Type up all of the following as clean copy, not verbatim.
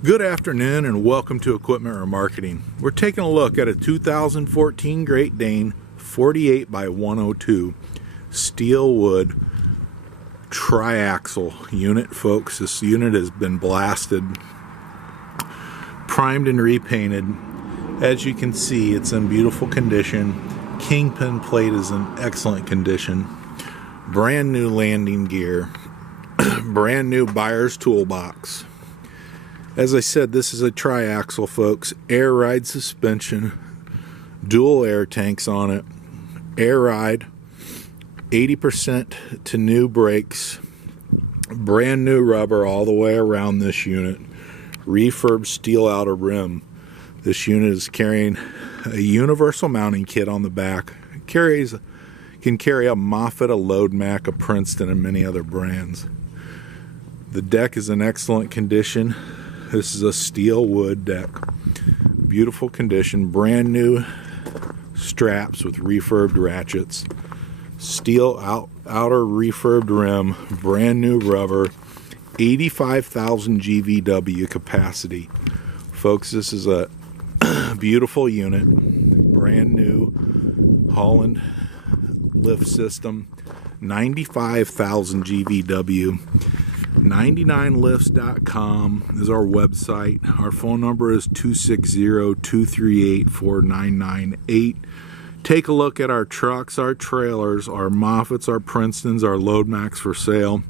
Good afternoon and welcome to Equipment Remarketing. We're taking a look at a 2014 Great Dane 48 by 102 steel wood triaxle unit, folks. This unit has been blasted, primed and repainted. As you can see, it's in beautiful condition. Kingpin plate is in excellent condition. Brand new landing gear. Brand new buyer's toolbox. As I said, this is a triaxle, folks. Air ride suspension, dual air tanks on it, air ride, 80% to new brakes, brand new rubber all the way around this unit, refurb steel outer rim. This unit is carrying a universal mounting kit on the back. It can carry a Moffett, a Load Mac, a Princeton, and many other brands. The deck is in excellent condition. This is a steel wood deck. Beautiful condition. Brand new straps with refurbed ratchets. Steel outer refurbed rim. Brand new rubber. 85,000 GVW capacity. Folks, this is a beautiful unit. Brand new Holland lift system. 95,000 GVW. 99lifts.com is our website. Our phone number is 260-238-4998. Take a look at our trucks, our trailers, our Moffetts, our Princetons, our Load Macs for sale.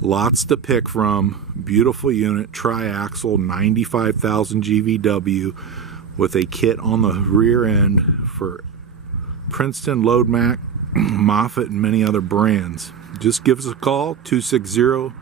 Lots to pick from. Beautiful unit, triaxle, 95,000 GVW with a kit on the rear end for Princeton, Load Mac, Moffett, and many other brands. Just give us a call, 260-238-4998.